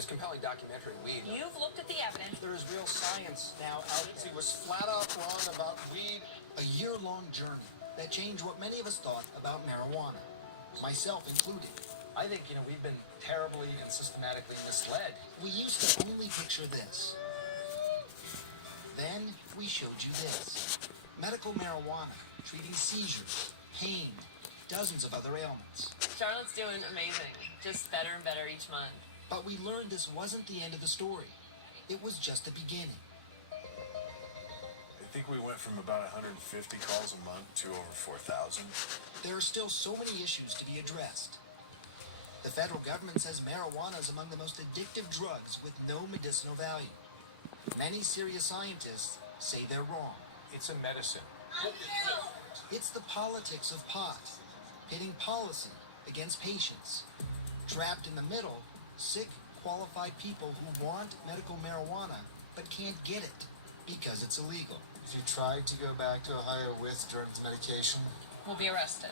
this compelling documentary, Weed. You've looked at the evidence. There is real science now out. He was flat out wrong about weed. A year-long journey that changed what many of us thought about marijuana, myself included. I think, we've been terribly and systematically misled. We used to only picture this. Then we showed you this. Medical marijuana, treating seizures, pain, dozens of other ailments. Charlotte's doing amazing. Just better and better each month. But we learned this wasn't the end of the story. It was just the beginning. I think we went from about 150 calls a month to over 4,000. There are still so many issues to be addressed. The federal government says marijuana is among the most addictive drugs with no medicinal value. Many serious scientists say they're wrong. It's a medicine. It's the politics of pot, pitting policy against patients. Trapped in the middle, sick, qualified people who want medical marijuana but can't get it because it's illegal. If you tried to go back to Ohio with drugs medication, We'll be arrested.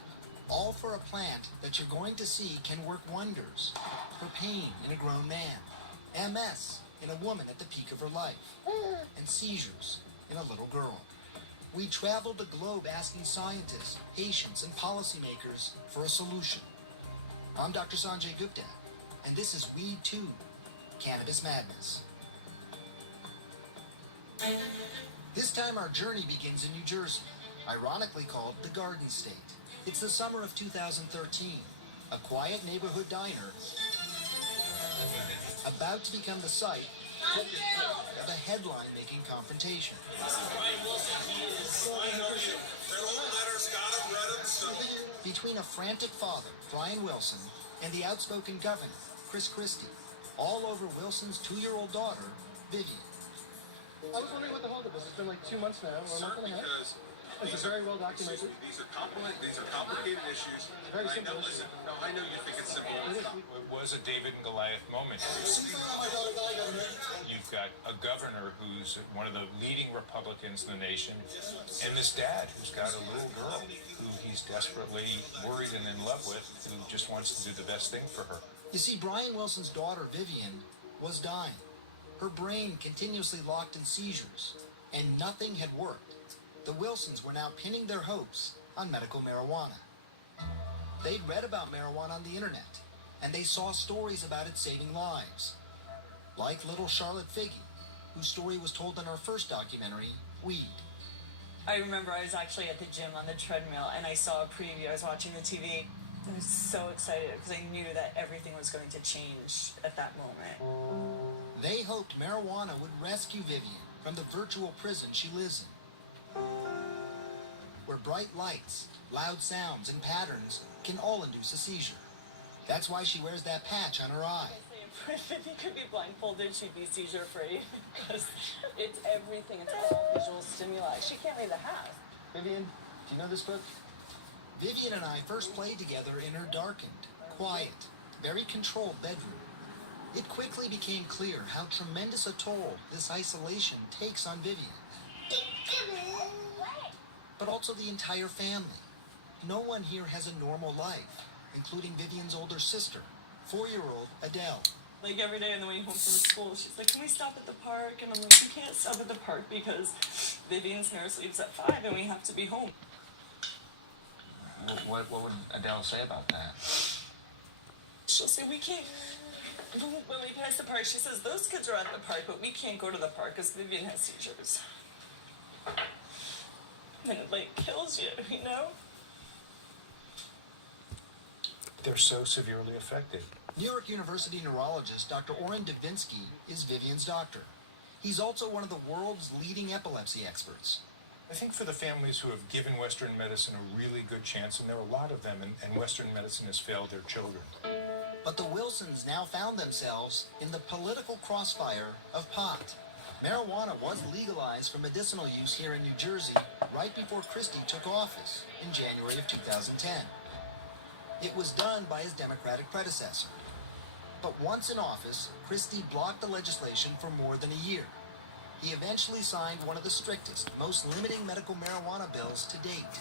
All for a plant that you're going to see can work wonders for pain in a grown man, MS in a woman at the peak of her life, and seizures in a little girl. We traveled the globe asking scientists, patients, and policymakers for a solution. I'm Dr. Sanjay Gupta, and this is Weed 2, Cannabis Madness. This time our journey begins in New Jersey, ironically called the Garden State. It's the summer of 2013, a quiet neighborhood diner about to become the site of a headline-making confrontation. Between a frantic father, Brian Wilson, and the outspoken governor, Chris Christie, all over Wilson's 2-year-old daughter, Vivian. I was wondering what the holdup is. It's been like 2 months now, or a month and a half. It's very well documented. These are complicated issues. Very simple issue. I know you think it's simple. It was a David and Goliath moment. You've got a governor who's one of the leading Republicans in the nation, and this dad who's got a little girl who he's desperately worried and in love with, who just wants to do the best thing for her. You see, Brian Wilson's daughter, Vivian, was dying. Her brain continuously locked in seizures, and nothing had worked. The Wilsons were now pinning their hopes on medical marijuana. They'd read about marijuana on the internet, and they saw stories about it saving lives. Like little Charlotte Figge, whose story was told in our first documentary, Weed. I remember I was actually at the gym on the treadmill and I saw a preview. I was watching the TV. I was so excited because I knew that everything was going to change at that moment. They hoped marijuana would rescue Vivian from the virtual prison she lives in, where bright lights, loud sounds, and patterns can all induce a seizure. That's why she wears that patch on her eye. If Vivian could be blindfolded, she'd be seizure-free because it's everything. It's all visual stimuli. She can't leave the house. Vivian, do you know this book? Vivian and I first played together in her darkened, quiet, very controlled bedroom. It quickly became clear how tremendous a toll this isolation takes on Vivian, but also the entire family. No one here has a normal life, including Vivian's older sister, 4-year-old Adele. Like every day on the way home from school, she's like, "Can we stop at the park?" And I'm like, "We can't stop at the park because Vivian's nurse leaves at 5 and we have to be home." What would Adele say about that? She'll say, "We can't." When we pass the park, she says, "Those kids are at the park, but we can't go to the park because Vivian has seizures." And it like kills you, you know? They're so severely affected. New York University neurologist Dr. Oren Davinsky is Vivian's doctor. He's also one of the world's leading epilepsy experts. I think for the families who have given Western medicine a really good chance, and there are a lot of them, and Western medicine has failed their children. But the Wilsons now found themselves in the political crossfire of pot. Marijuana was legalized for medicinal use here in New Jersey right before Christie took office in January of 2010. It was done by his Democratic predecessor. But once in office, Christie blocked the legislation for more than a year. He eventually signed one of the strictest, most limiting medical marijuana bills to date.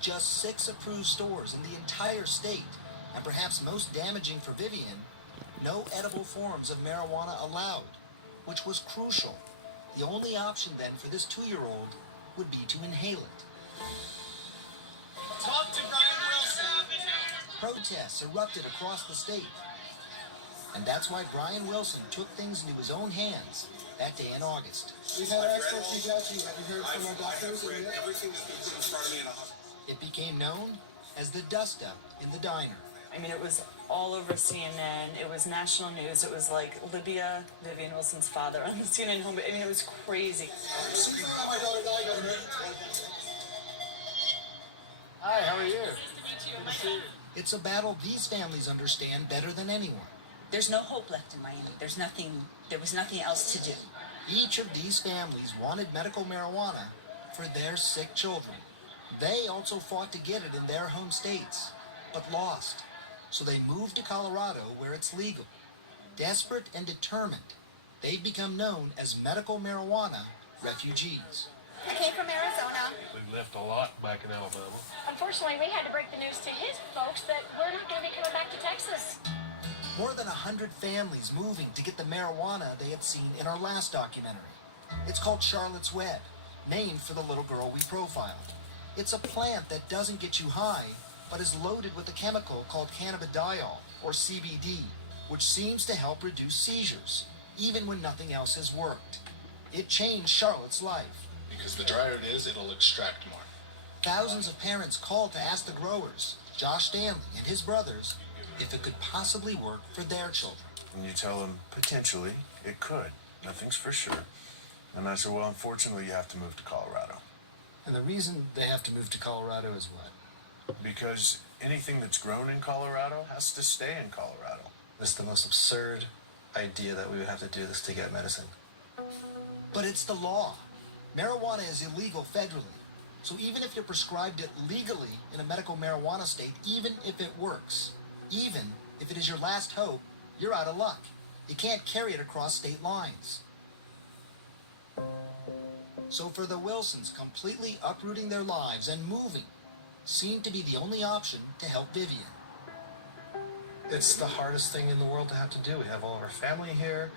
Just 6 approved stores in the entire state, and perhaps most damaging for Vivian, No edible forms of marijuana allowed, which was crucial. The only option then for this 2-year-old would be to inhale it. Talk to Brian Wilson. Protests erupted across the state. And that's why Brian Wilson took things into his own hands that day in August. We've had expert feedback. Have you heard from our doctors? I've read everything that's been put in front of me in a hospital. It became known as the dust-up in the diner. I mean, it was all over CNN. It was national news. It was like Libya, Vivian Wilson's father on the CNN home. I mean, it was crazy. My daughter died, Governor. Hi, how are you? Good to see you. It's a battle these families understand better than anyone. There's no hope left in Miami. There was nothing else to do. Each of these families wanted medical marijuana for their sick children. They also fought to get it in their home states, but lost. So they moved to Colorado where it's legal. Desperate and determined, they've become known as medical marijuana refugees. I came from Arizona. We left a lot back in Alabama. Unfortunately, we had to break the news to his folks that we're not going to be coming back to Texas. More than 100 families moving to get the marijuana they had seen in our last documentary. It's called Charlotte's Web, named for the little girl we profiled. It's a plant that doesn't get you high, but is loaded with a chemical called cannabidiol, or CBD, which seems to help reduce seizures, even when nothing else has worked. It changed Charlotte's life. Because the drier it is, it'll extract more. Thousands of parents called to ask the growers, Josh Stanley and his brothers, if it could possibly work for their children. And you tell them, potentially, it could. Nothing's for sure. And I said, well, unfortunately, you have to move to Colorado. And the reason they have to move to Colorado is what? Because anything that's grown in Colorado has to stay in Colorado. This is the most absurd idea that we would have to do this to get medicine. But it's the law. Marijuana is illegal federally. So even if you're prescribed it legally in a medical marijuana state, even if it works, even if it is your last hope, you're out of luck. You can't carry it across state lines. So for the Wilsons, completely uprooting their lives and moving seemed to be the only option to help Vivian. It's the hardest thing in the world to have to do. We have all of our family here.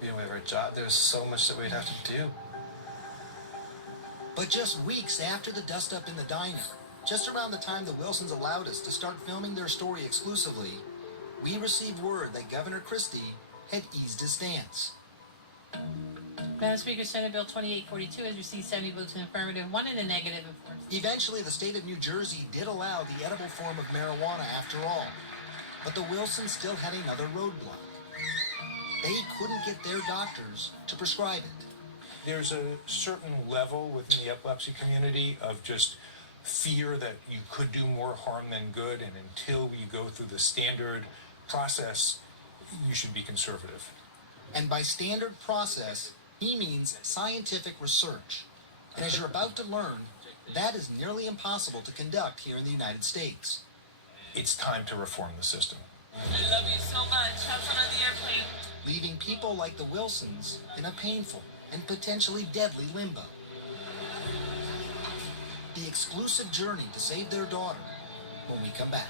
We have our job. There's so much that we'd have to do. But just weeks after the dust-up in the diner, just around the time the Wilsons allowed us to start filming their story exclusively, we received word that Governor Christie had eased his stance. Madam Speaker, Senate Bill 2842 has received 70 votes in affirmative, 1 in the negative, of course. Eventually, the state of New Jersey did allow the edible form of marijuana after all, but the Wilsons still had another roadblock. They couldn't get their doctors to prescribe it. There's a certain level within the epilepsy community of just fear that you could do more harm than good, and until you go through the standard process, you should be conservative. And by standard process, he means scientific research. And as you're about to learn, that is nearly impossible to conduct here in the United States. It's time to reform the system. I love you so much. Have fun on the airplane. Leaving people like the Wilsons in a painful and potentially deadly limbo. The exclusive journey to save their daughter when we come back.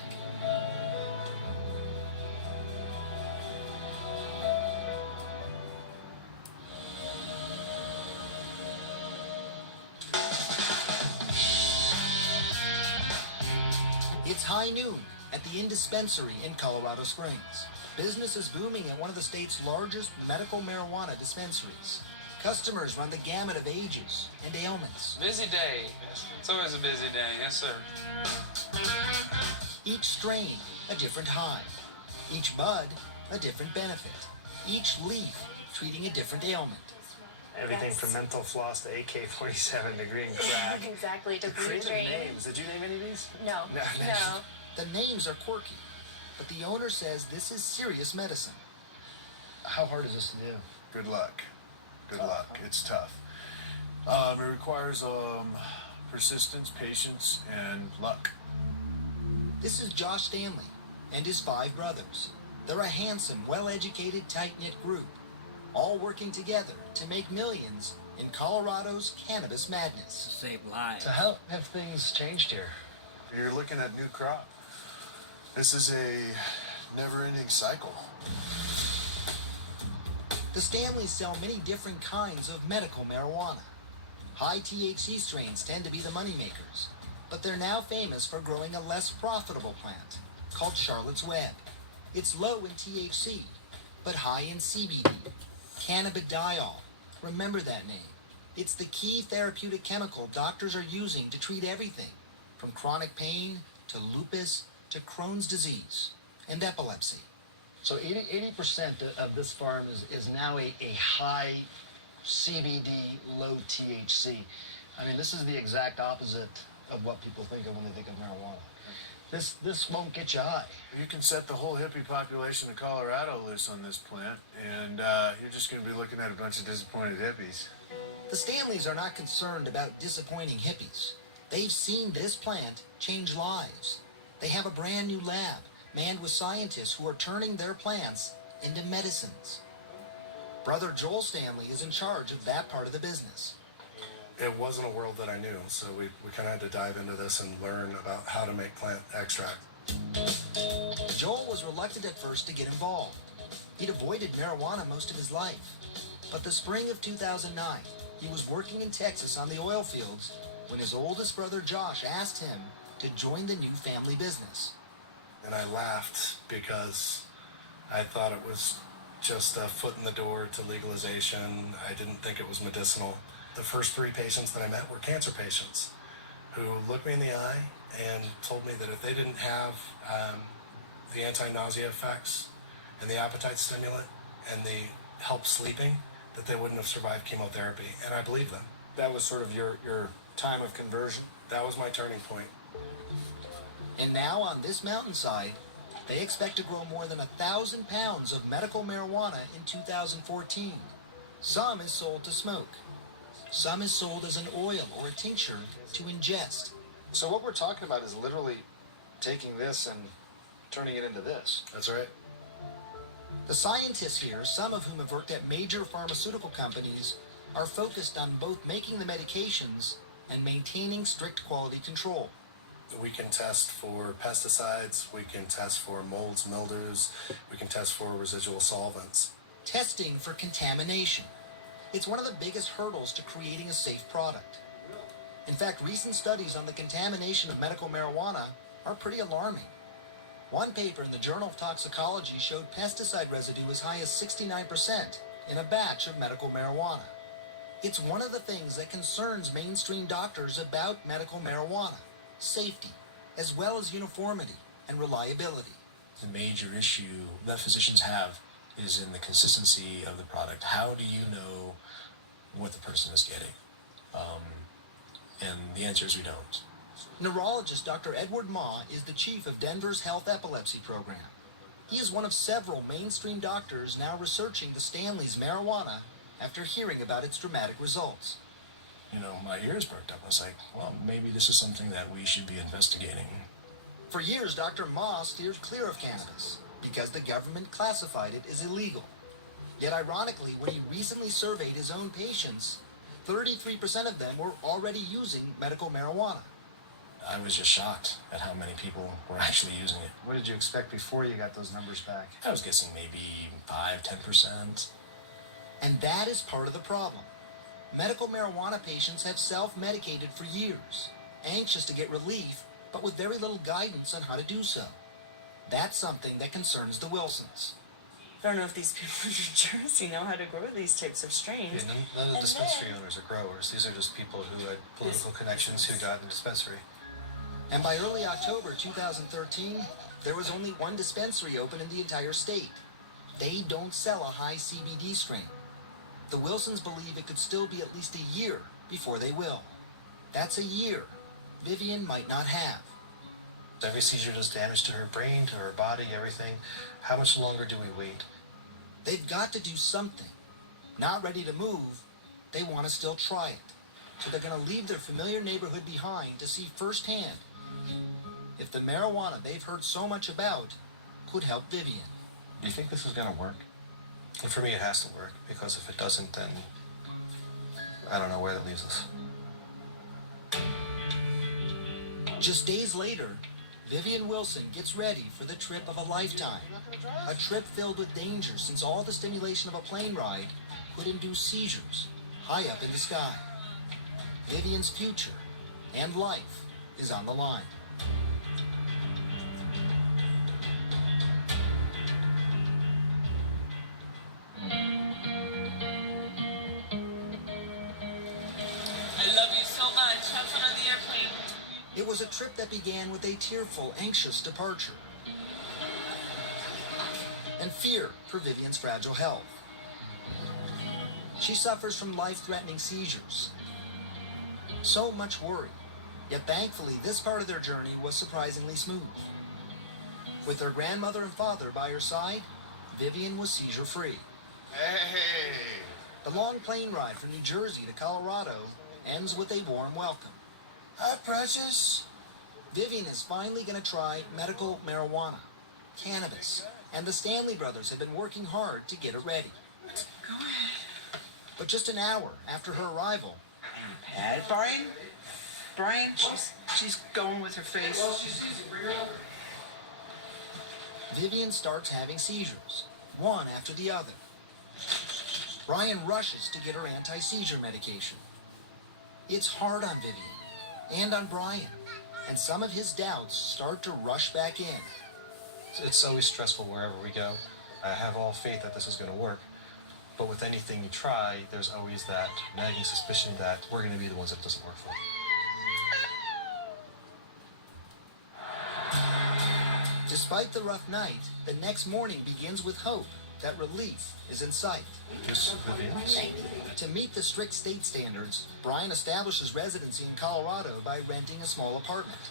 It's high noon at the Indispensary in Colorado Springs. Business is booming at one of the state's largest medical marijuana dispensaries. Customers run the gamut of ages and ailments. Busy day. It's always a busy day, yes sir. Each strain, a different high. Each bud, a different benefit. Each leaf, treating a different ailment. Everything from menthol floss to AK-47 to green crack. Exactly, to green Creative drain. names. Did you name any of these? No. The names are quirky, but the owner says this is serious medicine. How hard is this to do? Good luck. Good luck. It's tough. It requires persistence, patience, and luck. This is Josh Stanley and his 5 brothers. They're a handsome, well-educated, tight-knit group, all working together to make millions in Colorado's Cannabis Madness. Save lives. So how have things changed here? You're looking at new crop. This is a never-ending cycle. The Stanleys sell many different kinds of medical marijuana. High THC strains tend to be the moneymakers, but they're now famous for growing a less profitable plant called Charlotte's Web. It's low in THC, but high in CBD, cannabidiol. Remember that name. It's the key therapeutic chemical doctors are using to treat everything, from chronic pain to lupus to Crohn's disease and epilepsy. So 80% of this farm is now a high CBD, low THC. I mean, this is the exact opposite of what people think of when they think of marijuana. This won't get you high. You can set the whole hippie population of Colorado loose on this plant, and you're just going to be looking at a bunch of disappointed hippies. The Stanleys are not concerned about disappointing hippies. They've seen this plant change lives. They have a brand new lab manned with scientists who are turning their plants into medicines. Brother Joel Stanley is in charge of that part of the business. It wasn't a world that I knew, so we kind of had to dive into this and learn about how to make plant extract. Joel was reluctant at first to get involved. He'd avoided marijuana most of his life. But the spring of 2009, he was working in Texas on the oil fields when his oldest brother Josh asked him to join the new family business. And I laughed because I thought it was just a foot in the door to legalization. I didn't think it was medicinal. The first 3 patients that I met were cancer patients who looked me in the eye and told me that if they didn't have the anti-nausea effects and the appetite stimulant and the help sleeping, that they wouldn't have survived chemotherapy. And I believe them. That was sort of your time of conversion? That was my turning point. And now on this mountainside, they expect to grow more than 1,000 pounds of medical marijuana in 2014. Some is sold to smoke. Some is sold as an oil or a tincture to ingest. So what we're talking about is literally taking this and turning it into this. That's right. The scientists here, some of whom have worked at major pharmaceutical companies, are focused on both making the medications and maintaining strict quality control. We can test for pesticides, we can test for molds, mildews, we can test for residual solvents. Testing for contamination. It's one of the biggest hurdles to creating a safe product. In fact, recent studies on the contamination of medical marijuana are pretty alarming. One paper in the Journal of Toxicology showed pesticide residue as high as 69% in a batch of medical marijuana. It's one of the things that concerns mainstream doctors about medical marijuana: safety, as well as uniformity and reliability. The major issue that physicians have is in the consistency of the product. How do you know what the person is getting? And the answer is we don't. Neurologist Dr. Edward Ma is the chief of Denver's Health Epilepsy Program. He is one of several mainstream doctors now researching the Stanley's marijuana after hearing about its dramatic results. You know, my ears perked up. I was like, well, maybe this is something that we should be investigating. For years, Dr. Ma steered clear of cannabis because the government classified it as illegal. Yet ironically, when he recently surveyed his own patients, 33% of them were already using medical marijuana. I was just shocked at how many people were actually using it. What did you expect before you got those numbers back? I was guessing maybe 5-10%. And that is part of the problem. Medical marijuana patients have self-medicated for years, anxious to get relief, but with very little guidance on how to do so. That's something that concerns the Wilsons. I don't know if these people in New Jersey know how to grow these types of strains. Yeah, none of the dispensary owners are growers. These are just people who had political connections who got the dispensary. And by early October 2013, there was only one dispensary open in the entire state. They don't sell a high CBD strain. The Wilsons believe it could still be at least a year before they will. That's a year Vivian might not have. Every seizure does damage to her brain, to her body, everything. How much longer do we wait? They've got to do something. Not ready to move, they want to still try it. So they're going to leave their familiar neighborhood behind to see firsthand if the marijuana they've heard so much about could help Vivian. Do you think this is going to work? And for me, it has to work, because if it doesn't, then I don't know where that leaves us. Just days later, Vivian Wilson gets ready for the trip of a lifetime. A trip filled with danger since all the stimulation of a plane ride could induce seizures high up in the sky. Vivian's future and life is on the line. I love you so much. Have fun on the airplane. It was a trip that began with a tearful, anxious departure and fear for Vivian's fragile health. She suffers from life-threatening seizures. So much worry. Yet thankfully, this part of their journey was surprisingly smooth. With her grandmother and father by her side, Vivian was seizure-free. Hey! The long plane ride from New Jersey to Colorado ends with a warm welcome. Hi, precious. Vivian is finally going to try medical marijuana, cannabis, and the Stanley brothers have been working hard to get it ready. Go ahead. But just an hour after her arrival, Pat, Brian, she's going with her face. Vivian starts having seizures, one after the other. Brian rushes to get her anti-seizure medication. It's hard on Vivian and on Brian, and some of his doubts start to rush back in. It's always stressful wherever we go. I have all faith that this is going to work. But with anything you try, there's always that nagging suspicion that we're going to be the ones that it doesn't work for. Despite the rough night, the next morning begins with hope that relief is in sight. Just Vivian. To meet the strict state standards, Brian establishes residency in Colorado by renting a small apartment.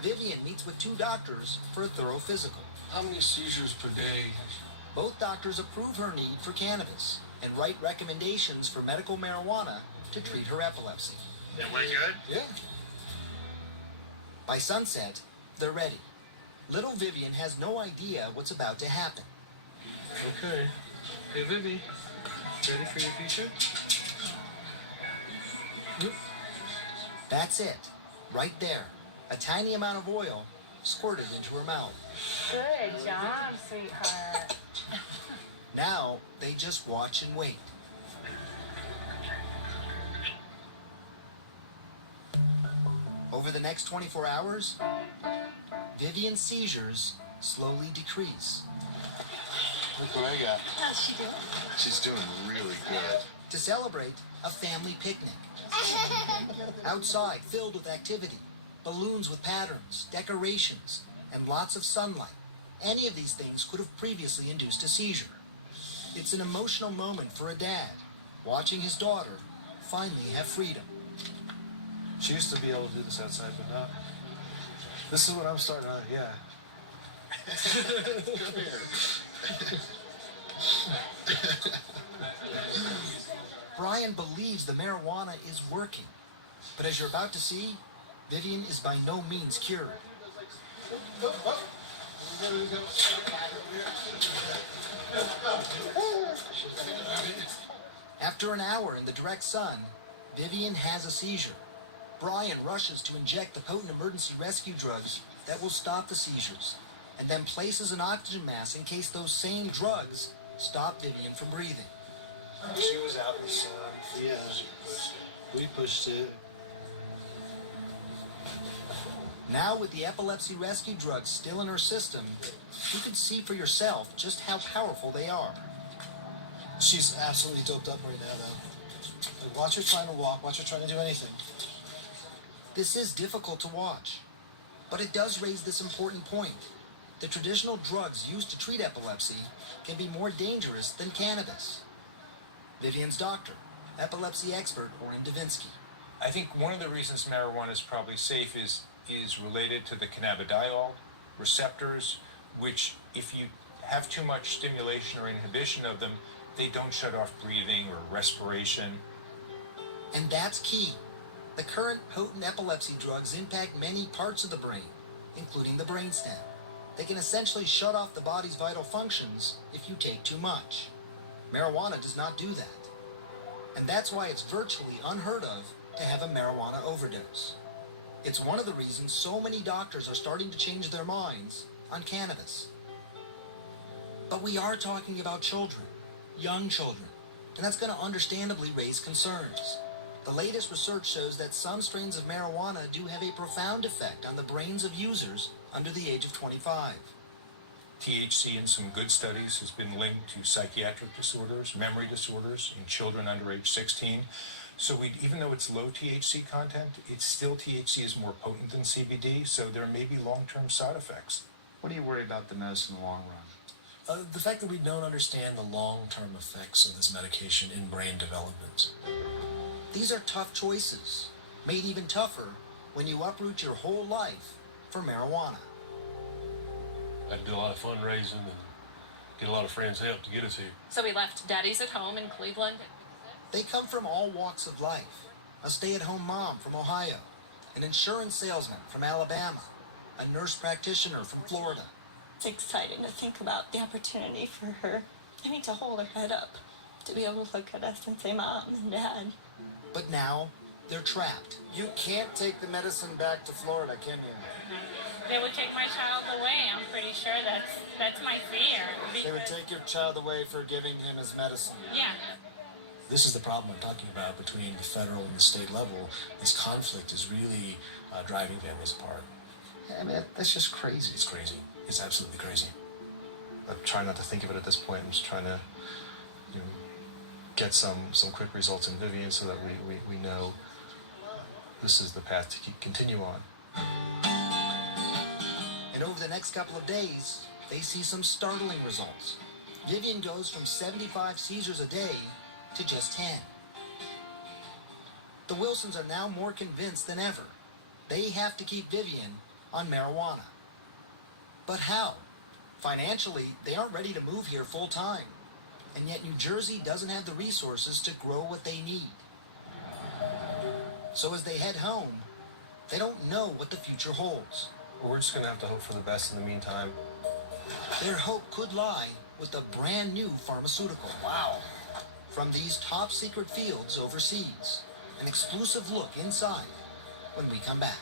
Vivian meets with 2 doctors for a thorough physical. How many seizures per day? Both doctors approve her need for cannabis and write recommendations for medical marijuana to treat her epilepsy. Yeah, we're good? Yeah. By sunset, they're ready. Little Vivian has no idea what's about to happen. Okay. Hey, Vivi. Ready for your future? That's it. Right there. A tiny amount of oil squirted into her mouth. Good job, sweetheart. Now, they just watch and wait. Over the next 24 hours, Vivian's seizures slowly decrease. Look what I got. How's she doing? She's doing really good. To celebrate, a family picnic. Outside, filled with activity, balloons with patterns, decorations, and lots of sunlight. Any of these things could have previously induced a seizure. It's an emotional moment for a dad, watching his daughter finally have freedom. She used to be able to do this outside, but not. This is what I'm starting on, yeah. Come here. Brian believes the marijuana is working, but as you're about to see, Vivian is by no means cured. After an hour in the direct sun, Vivian has a seizure. Brian rushes to inject the potent emergency rescue drugs that will stop the seizures, and then places an oxygen mask in case those same drugs stop Vivian from breathing. She was out in the sun. Yeah. We pushed it. Now with the epilepsy rescue drugs still in her system, you can see for yourself just how powerful they are. She's absolutely doped up right now, though. Like, watch her trying to walk. Watch her trying to do anything. This is difficult to watch, but it does raise this important point. The traditional drugs used to treat epilepsy can be more dangerous than cannabis. Vivian's doctor, epilepsy expert Oren Davinsky. I think one of the reasons marijuana is probably safe is related to the cannabidiol receptors, which if you have too much stimulation or inhibition of them, they don't shut off breathing or respiration. And that's key. The current potent epilepsy drugs impact many parts of the brain, including the brainstem. They can essentially shut off the body's vital functions if you take too much. Marijuana does not do that. And that's why it's virtually unheard of to have a marijuana overdose. It's one of the reasons so many doctors are starting to change their minds on cannabis. But we are talking about children, young children, and that's going to understandably raise concerns. The latest research shows that some strains of marijuana do have a profound effect on the brains of users under the age of 25. THC in some good studies has been linked to psychiatric disorders, memory disorders in children under age 16. So even though it's low THC content, it's still THC is more potent than CBD, so there may be long-term side effects. What do you worry about the medicine in the long run? The fact that we don't understand the long-term effects of this medication in brain development. These are tough choices, made even tougher when you uproot your whole life for marijuana. I had to do a lot of fundraising and get a lot of friends' help to get us here. So we left Daddy's at home in Cleveland. They come from all walks of life. A stay-at-home mom from Ohio, an insurance salesman from Alabama, a nurse practitioner from Florida. It's exciting to think about the opportunity for her. I need to hold her head up, to be able to look at us and say, Mom and Dad. But now, they're trapped. You can't take the medicine back to Florida, can you? They would take my child away. I'm pretty sure that's my fear. They would take your child away for giving him his medicine. Yeah. This is the problem I'm talking about between the federal and the state level. This conflict is really driving families apart. I mean, that's just crazy. It's crazy. It's absolutely crazy. I'm trying not to think of it at this point. I'm just trying to, get some quick results in Vivian so that we know this is the path to continue on. And over the next couple of days, they see some startling results. Vivian goes from 75 seizures a day to just 10. The Wilsons are now more convinced than ever. They have to keep Vivian on marijuana. But how? Financially, they aren't ready to move here full time. And yet New Jersey doesn't have the resources to grow what they need. So as they head home, they don't know what the future holds. We're just going to have to hope for the best in the meantime. Their hope could lie with a brand new pharmaceutical. Wow. From these top secret fields overseas. An exclusive look inside when we come back.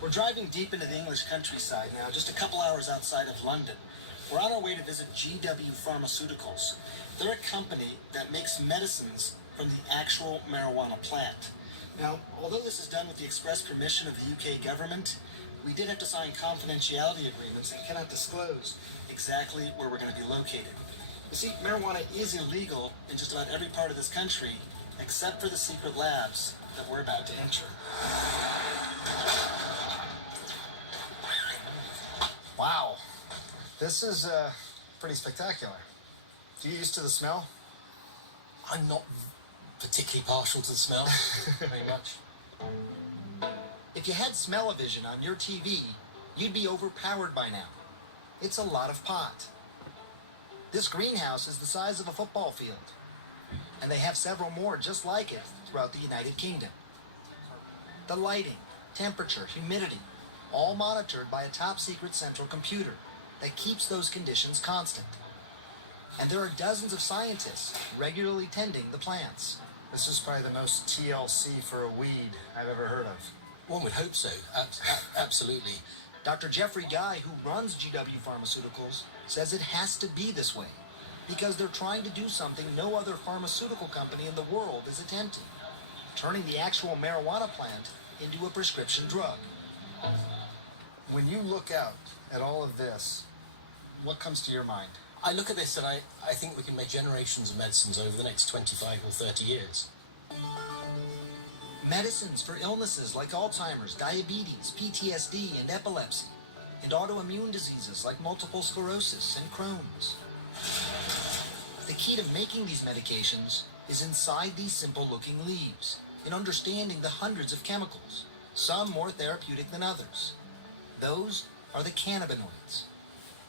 We're driving deep into the English countryside now, just a couple hours outside of London. We're on our way to visit GW Pharmaceuticals. They're a company that makes medicines from the actual marijuana plant. Now, although this is done with the express permission of the UK government, we did have to sign confidentiality agreements and cannot disclose exactly where we're going to be located. You see, marijuana is illegal in just about every part of this country, except for the secret labs that we're about to enter. Wow. This is pretty spectacular. You used to the smell? I'm not particularly partial to the smell, very much. If you had smell-o-vision on your TV, you'd be overpowered by now. It's a lot of pot. This greenhouse is the size of a football field, and they have several more just like it throughout the United Kingdom. The lighting, temperature, humidity, all monitored by a top-secret central computer that keeps those conditions constant. And there are dozens of scientists regularly tending the plants. This is probably the most TLC for a weed I've ever heard of. One would hope so. Absolutely. Dr. Jeffrey Guy, who runs GW Pharmaceuticals, says it has to be this way because they're trying to do something no other pharmaceutical company in the world is attempting, turning the actual marijuana plant into a prescription drug. When you look out at all of this, what comes to your mind? I look at this and I think we can make generations of medicines over the next 25 or 30 years. Medicines for illnesses like Alzheimer's, diabetes, PTSD, and epilepsy, and autoimmune diseases like multiple sclerosis and Crohn's. The key to making these medications is inside these simple-looking leaves, in understanding the hundreds of chemicals, some more therapeutic than others. Those are the cannabinoids.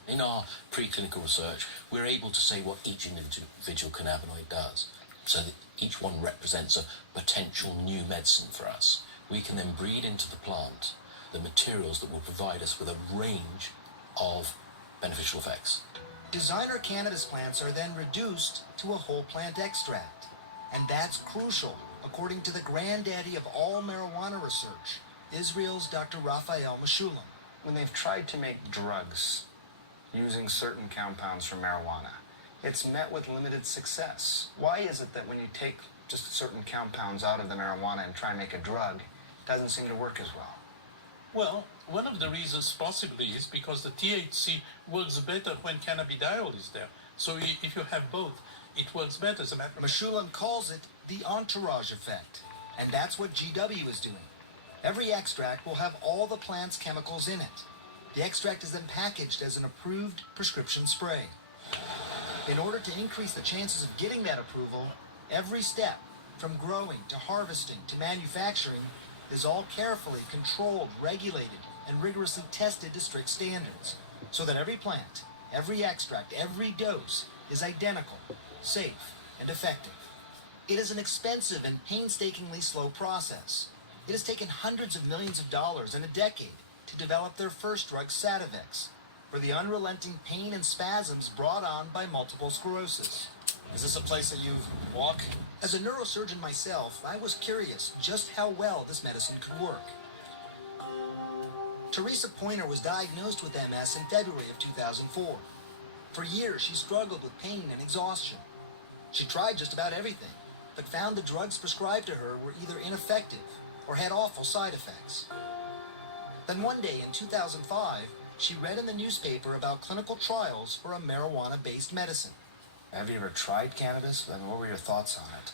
In our preclinical research, we're able to say what each individual cannabinoid does, so that each one represents a potential new medicine for us. We can then breed into the plant the materials that will provide us with a range of beneficial effects. Designer cannabis plants are then reduced to a whole plant extract. And that's crucial, according to the granddaddy of all marijuana research, Israel's Dr. Raphael Meshulam. When they've tried to make drugs using certain compounds from marijuana, it's met with limited success. Why is it that when you take just certain compounds out of the marijuana and try and make a drug, it doesn't seem to work as well? Well, one of the reasons possibly is because the THC works better when cannabidiol is there. So if you have both, it works better as a matter of fact. Meshulam calls it the entourage effect, and that's what GW is doing. Every extract will have all the plant's chemicals in it. The extract is then packaged as an approved prescription spray. In order to increase the chances of getting that approval, every step, from growing to harvesting to manufacturing, is all carefully controlled, regulated, and rigorously tested to strict standards, so that every plant, every extract, every dose is identical, safe, and effective. It is an expensive and painstakingly slow process. It has taken hundreds of millions of dollars and a decade to develop their first drug, Sativex, for the unrelenting pain and spasms brought on by multiple sclerosis. Is this a place that you walk? As a neurosurgeon myself, I was curious just how well this medicine could work. Teresa Pointer was diagnosed with MS in February of 2004. For years, she struggled with pain and exhaustion. She tried just about everything, but found the drugs prescribed to her were either ineffective or had awful side effects. Then one day in 2005, she read in the newspaper about clinical trials for a marijuana-based medicine. Have you ever tried cannabis? I mean, what were your thoughts on it?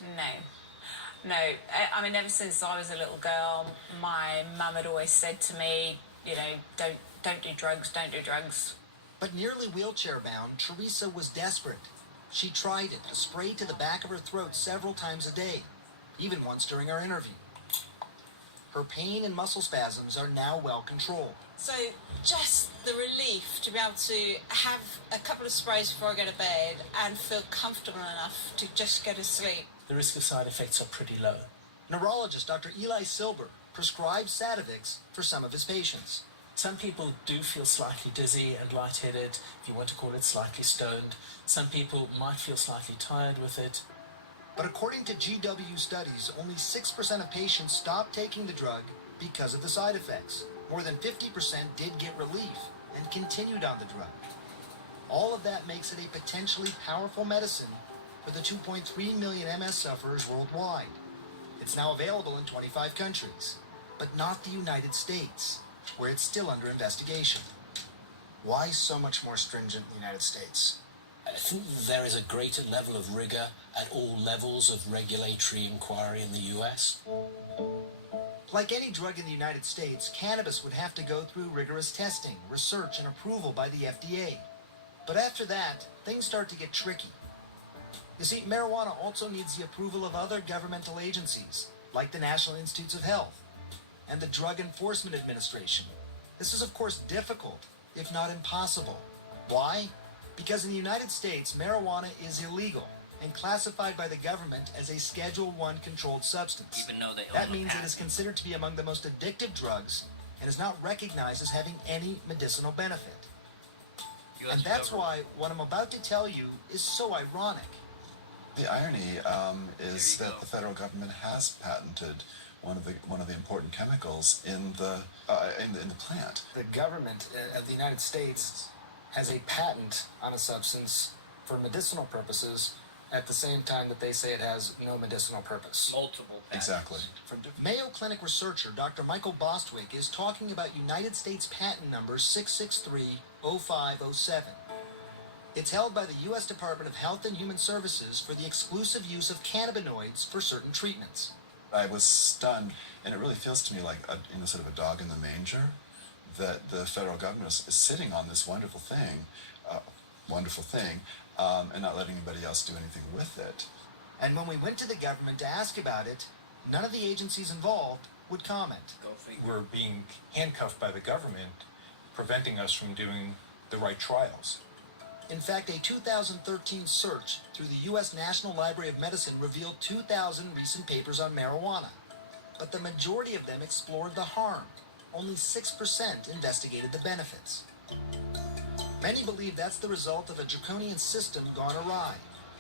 No. I mean, ever since I was a little girl, my mum had always said to me, you know, don't do drugs, don't do drugs. But nearly wheelchair-bound, Teresa was desperate. She tried it, a spray to the back of her throat several times a day, even once during our interview. Her pain and muscle spasms are now well controlled. So just the relief to be able to have a couple of sprays before I go to bed and feel comfortable enough to just go to sleep. The risk of side effects are pretty low. Neurologist Dr. Eli Silber prescribes Sativex for some of his patients. Some people do feel slightly dizzy and lightheaded, if you want to call it slightly stoned. Some people might feel slightly tired with it. But according to GW studies, only 6% of patients stopped taking the drug because of the side effects. More than 50% did get relief and continued on the drug. All of that makes it a potentially powerful medicine for the 2.3 million MS sufferers worldwide. It's now available in 25 countries, but not the United States, where it's still under investigation. Why so much more stringent in the United States? I think there is a greater level of rigor at all levels of regulatory inquiry in the US. Like any drug in the United States, cannabis would have to go through rigorous testing, research, and approval by the FDA. But after that, things start to get tricky. You see, marijuana also needs the approval of other governmental agencies, like the National Institutes of Health and the Drug Enforcement Administration. This is, of course, difficult, if not impossible. Why? Because in the United States, marijuana is illegal and classified by the government as a Schedule I controlled substance. Even though they That means it is considered to be among the most addictive drugs and is not recognized as having any medicinal benefit. And that's why what I'm about to tell you is so ironic. The irony is that the federal government has patented one of the important chemicals in the plant. The government of the United States has a patent on a substance for medicinal purposes at the same time that they say it has no medicinal purpose. Multiple patents. Exactly. Mayo Clinic researcher Dr. Michael Bostwick is talking about United States patent number 6630507. It's held by the U.S. Department of Health and Human Services for the exclusive use of cannabinoids for certain treatments. I was stunned, and it really feels to me like sort of a dog in the manger, that the federal government is sitting on this wonderful thing, and not letting anybody else do anything with it. And when we went to the government to ask about it, none of the agencies involved would comment. We're being handcuffed by the government, preventing us from doing the right trials. In fact, a 2013 search through the U.S. National Library of Medicine revealed 2,000 recent papers on marijuana. But the majority of them explored the harm. Only 6% investigated the benefits. Many believe that's the result of a draconian system gone awry,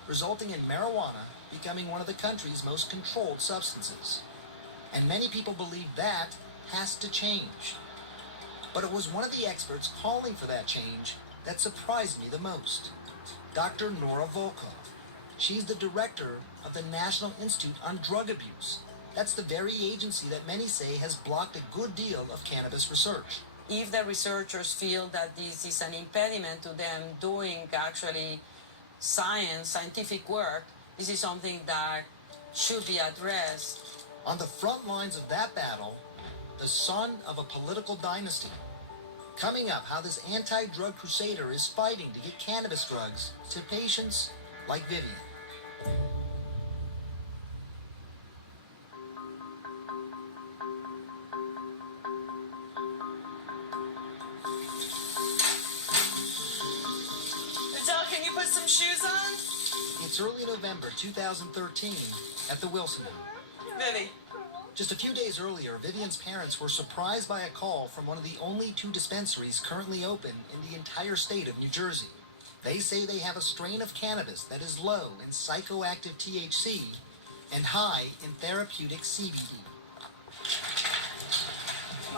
resulting in marijuana becoming one of the country's most controlled substances. And many people believe that has to change. But it was one of the experts calling for that change that surprised me the most. Dr. Nora Volkov. She's the director of the National Institute on Drug Abuse. That's the very agency that many say has blocked a good deal of cannabis research. If the researchers feel that this is an impediment to them doing actually scientific work, this is something that should be addressed. On the front lines of that battle, the son of a political dynasty. Coming up, how this anti-drug crusader is fighting to get cannabis drugs to patients like Vivian. Adele, can you put some shoes on? It's early November 2013 at the Wilson home. Vivi. Just a few days earlier, Vivian's parents were surprised by a call from one of the only 2 dispensaries currently open in the entire state of New Jersey. They say they have a strain of cannabis that is low in psychoactive THC and high in therapeutic CBD.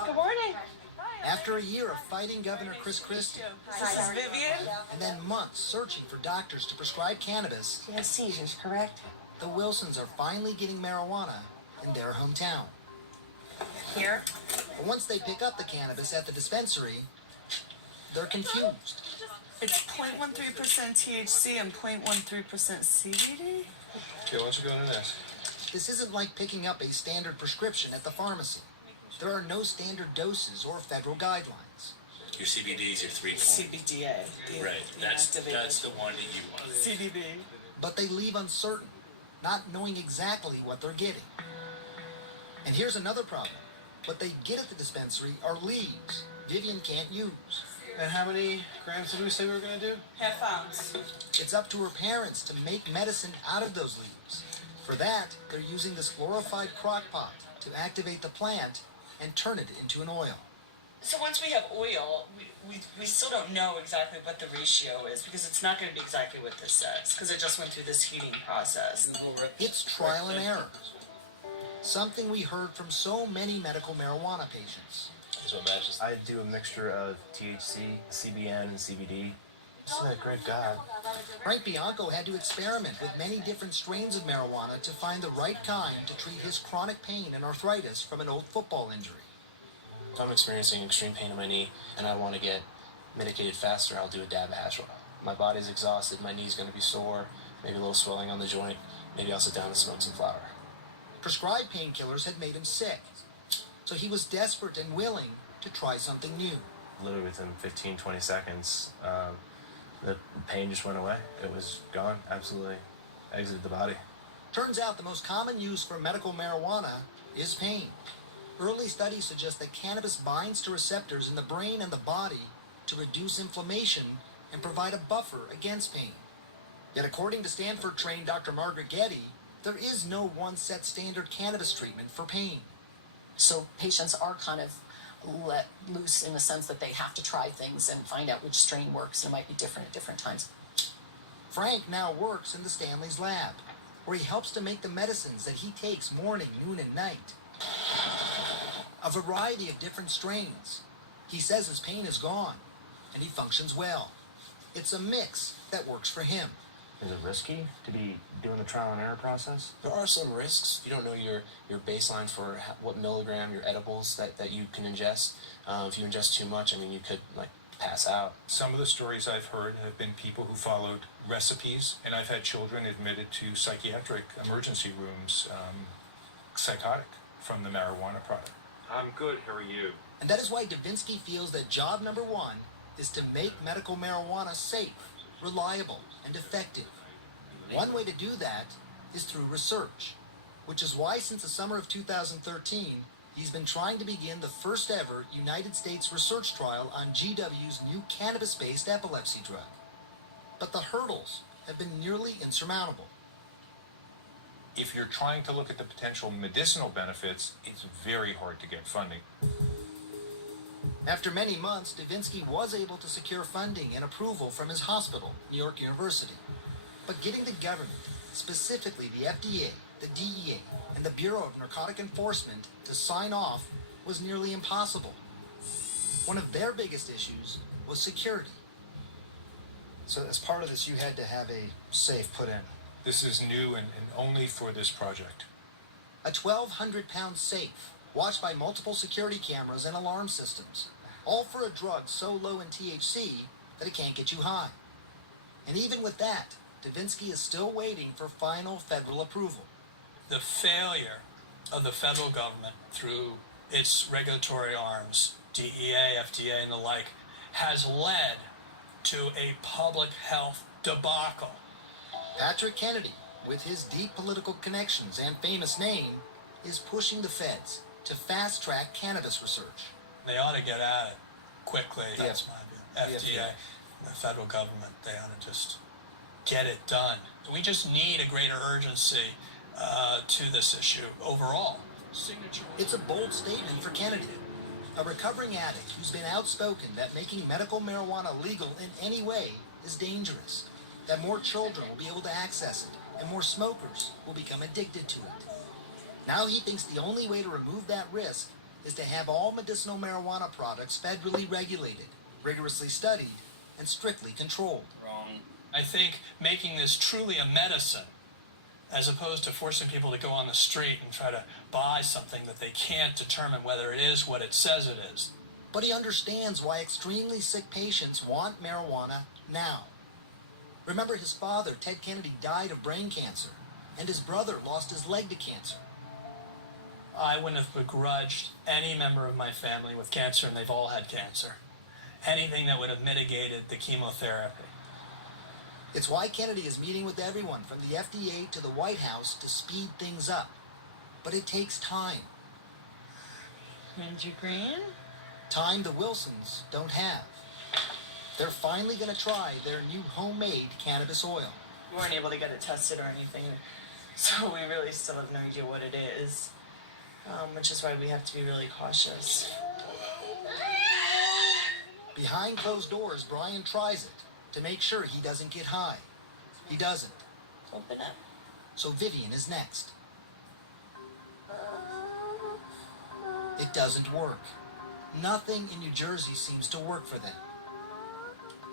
Good morning. After a year of fighting Governor Chris Christie, This is Vivian. and then months searching for doctors to prescribe cannabis, She has seizures, correct? the Wilsons are finally getting marijuana in their hometown. Here. But once they pick up the cannabis at the dispensary, they're confused. It's 0.13% THC and 0.13% CBD. Okay, why don't you go in and ask? This isn't like picking up a standard prescription at the pharmacy. There are no standard doses or federal guidelines. Your CBD is your 3 CBDA. Right, that's the one that you want. CBD. But they leave uncertain, not knowing exactly what they're getting. And here's another problem. What they get at the dispensary are leaves Vivian can't use. And how many grams did we say we were going to do? Half ounce. It's up to her parents to make medicine out of those leaves. For that, they're using this glorified crock pot to activate the plant and turn it into an oil. So once we have oil, we still don't know exactly what the ratio is because it's not going to be exactly what this says because it just went through this heating process. It's trial and error. Something we heard from so many medical marijuana patients. So imagine I do a mixture of THC, CBN, and CBD. Isn't that great God? Frank Bianco had to experiment with many different strains of marijuana to find the right kind to treat his chronic pain and arthritis from an old football injury. If I'm experiencing extreme pain in my knee and I want to get medicated faster, I'll do a dab of hash oil. My body's exhausted, my knee's going to be sore, maybe a little swelling on the joint. Maybe I'll sit down and smoke some flower. Prescribed painkillers had made him sick, so he was desperate and willing to try something new. Literally within 15, 20 seconds, the pain just went away. It was gone, absolutely exited the body. Turns out the most common use for medical marijuana is pain. Early studies suggest that cannabis binds to receptors in the brain and the body to reduce inflammation and provide a buffer against pain. Yet according to Stanford-trained Dr. Margaret Getty, there is no one set standard cannabis treatment for pain. So patients are kind of let loose in the sense that they have to try things and find out which strain works, and it might be different at different times. Frank now works in the Stanley's lab, where he helps to make the medicines that he takes morning, noon, and night. A variety of different strains. He says his pain is gone, and he functions well. It's a mix that works for him. Is it risky to be doing the trial and error process? There are some risks. You don't know your baseline for what milligram, your edibles that you can ingest. If you ingest too much, I mean, you could pass out. Some of the stories I've heard have been people who followed recipes, and I've had children admitted to psychiatric emergency rooms, psychotic from the marijuana product. I'm good, how are you? And that is why Davinsky feels that job number one is to make medical marijuana safe, reliable, and effective. One way to do that is through research, which is why since the summer of 2013, he's been trying to begin the first ever United States research trial on GW's new cannabis-based epilepsy drug. But the hurdles have been nearly insurmountable. If you're trying to look at the potential medicinal benefits, it's very hard to get funding. After many months, Davinsky was able to secure funding and approval from his hospital, New York University. But getting the government, specifically the FDA, the DEA, and the Bureau of Narcotic Enforcement to sign off was nearly impossible. One of their biggest issues was security. So as part of this, you had to have a safe put in. This is new and only for this project. A 1,200-pound safe, watched by multiple security cameras and alarm systems, all for a drug so low in THC that it can't get you high. And even with that, Davinsky is still waiting for final federal approval. The failure of the federal government through its regulatory arms, DEA, FDA, and the like, has led to a public health debacle. Patrick Kennedy, with his deep political connections and famous name, is pushing the feds to fast-track cannabis research. They ought to get at it quickly. Yeah. That's my view. FDA, the federal government, they ought to just get it done. We just need a greater urgency to this issue overall. Signature. It's a bold statement for Kennedy, a recovering addict who's been outspoken that making medical marijuana legal in any way is dangerous, that more children will be able to access it, and more smokers will become addicted to it. Now he thinks the only way to remove that risk is to have all medicinal marijuana products federally regulated, rigorously studied, and strictly controlled. Wrong. I think making this truly a medicine, as opposed to forcing people to go on the street and try to buy something that they can't determine whether it is what it says it is. But he understands why extremely sick patients want marijuana now. Remember, his father, Ted Kennedy, died of brain cancer, and his brother lost his leg to cancer. I wouldn't have begrudged any member of my family with cancer, and they've all had cancer. Anything that would have mitigated the chemotherapy. It's why Kennedy is meeting with everyone from the FDA to the White House to speed things up. But it takes time. Ginger green? Time the Wilsons don't have. They're finally going to try their new homemade cannabis oil. We weren't able to get it tested or anything, so we really still have no idea what it is, which is why we have to be really cautious. Behind closed doors, Brian tries it to make sure he doesn't get high. He doesn't. Open up. So Vivian is next. It doesn't work. Nothing in New Jersey seems to work for them.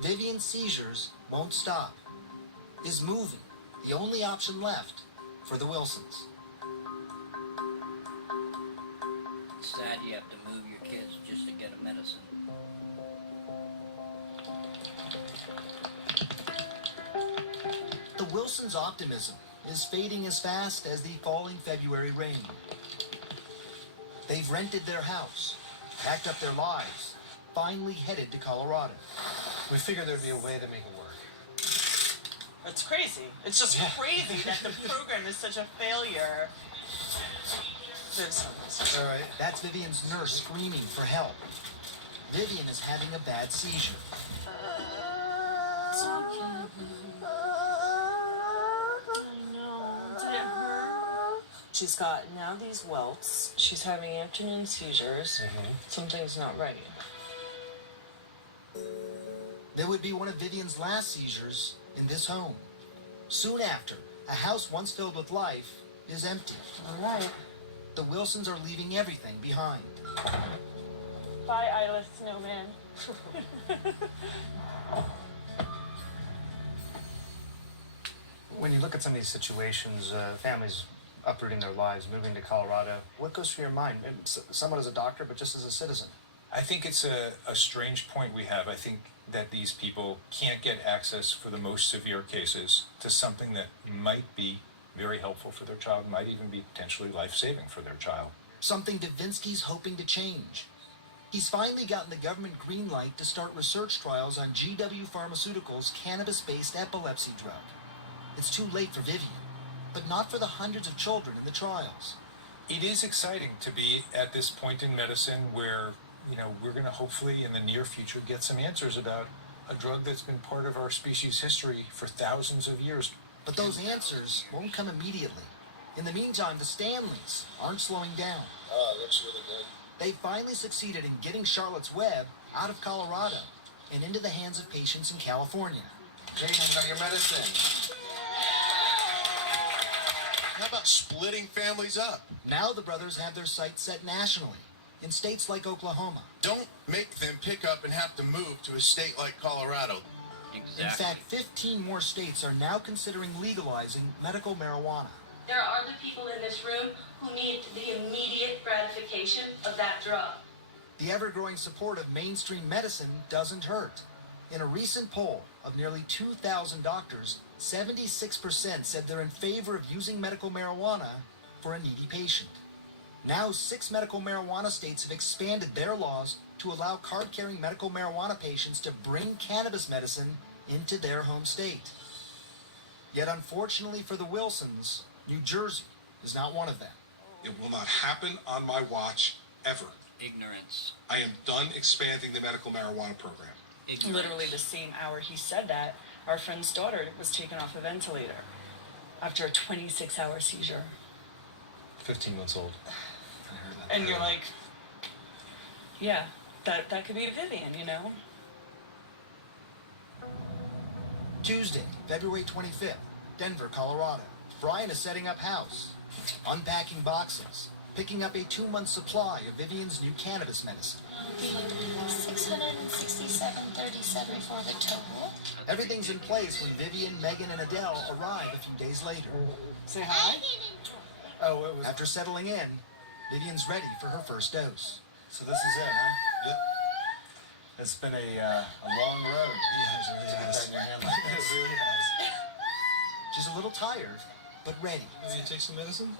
Vivian's seizures won't stop. Is moving the only option left for the Wilsons? It's sad you have to move your kids just to get a medicine. The Wilsons' optimism is fading as fast as the falling February rain. They've rented their house, packed up their lives, finally headed to Colorado. We figured there'd be a way to make it work. It's crazy. It's just crazy that the program is such a failure. All right. That's Vivian's nurse screaming for help. Vivian is having a bad seizure. It's okay. I know. Did it hurt? She's got now these welts. She's having afternoon seizures. Something's not right. There would be one of Vivian's last seizures in this home. Soon after, a house once filled with life is empty. All right. The Wilsons are leaving everything behind. Bye, eyeless snowman. When you look at some of these situations, families uprooting their lives, moving to Colorado, what goes through your mind? And somewhat as a doctor, but just as a citizen. I think it's a strange point we have. I think that these people can't get access for the most severe cases to something that might be very helpful for their child, might even be potentially life-saving for their child. Something Davinsky's hoping to change. He's finally gotten the government green light to start research trials on GW Pharmaceuticals' cannabis-based epilepsy drug. It's too late for Vivian, but not for the hundreds of children in the trials. It is exciting to be at this point in medicine where, we're going to hopefully in the near future get some answers about a drug that's been part of our species' history for thousands of years. But those answers won't come immediately. In the meantime, the Stanleys aren't slowing down. Oh, it looks really good. they finally succeeded in getting Charlotte's Web out of Colorado and into the hands of patients in California. Jaden, got your medicine. How about splitting families up? Now the brothers have their sights set nationally in states like Oklahoma. Don't make them pick up and have to move to a state like Colorado. Exactly. In fact, 15 more states are now considering legalizing medical marijuana. There are other people in this room who need the immediate gratification of that drug. The ever-growing support of mainstream medicine doesn't hurt. In a recent poll of nearly 2,000 doctors, 76% said they're in favor of using medical marijuana for a needy patient. Now, 6 medical marijuana states have expanded their laws to allow card-carrying medical marijuana patients to bring cannabis medicine into their home state. Yet, unfortunately for the Wilsons, New Jersey is not one of them. It will not happen on my watch, ever. Ignorance. I am done expanding the medical marijuana program. Ignorance. Literally the same hour he said that, our friend's daughter was taken off a ventilator after a 26-hour seizure. 15 months old. I heard that. And you're like, yeah, that could be Vivian, you know? Tuesday, February 25th, Denver, Colorado. Brian is setting up house, unpacking boxes, picking up a 2-month supply of Vivian's new cannabis medicine. 667.37 for the total. Everything's in place when Vivian, Megan, and Adele arrive a few days later. Say hi. Oh, it was. After settling in, Vivian's ready for her first dose. So this is it, huh? Yep. It's been a long road. Yeah, it really has. In your hand like this. It really has. She's a little tired, but ready. Will you take some medicine?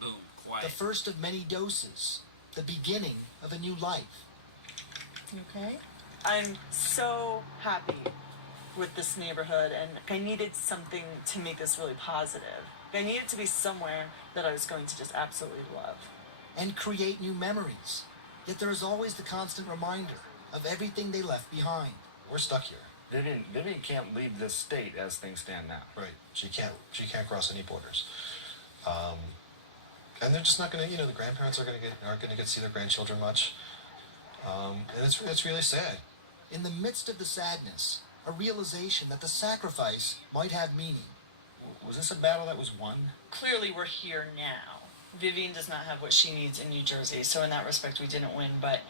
Boom. Quiet. The first of many doses, the beginning of a new life. You okay? I'm so happy with this neighborhood, and I needed something to make this really positive. I needed to be somewhere that I was going to just absolutely love. And create new memories. Yet there is always the constant reminder of everything they left behind. We're stuck here. Vivian can't leave this state as things stand now. Right. She can't cross any borders. And they're just not going to, the grandparents aren't going to get to see their grandchildren much. And it's really sad. In the midst of the sadness, a realization that the sacrifice might have meaning. Was this a battle that was won? Clearly, we're here now. Vivian does not have what she needs in New Jersey, so in that respect, we didn't win, but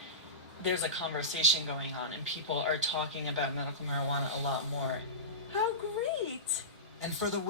there's a conversation going on, and people are talking about medical marijuana a lot more. How great! And for the